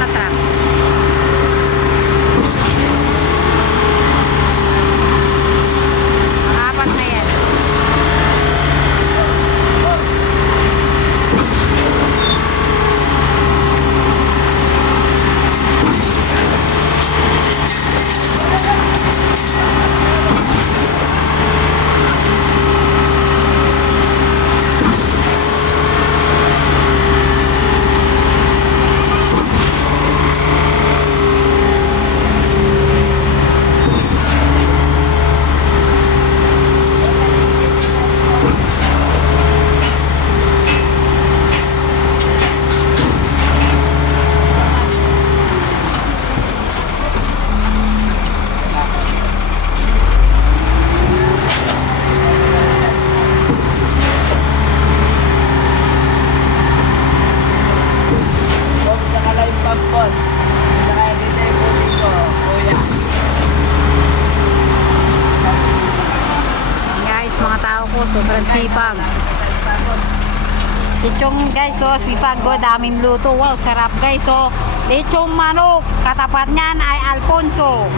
na trave. Live pump, boss. Saka dito yung puting ko, kuya. Guys, mga tao ko, sobrang sipag. Lechong guys, oh, sipag ko, daming luto. Wow, sarap guys, oh. Lechong manok, katapat niyan ay Alfonso.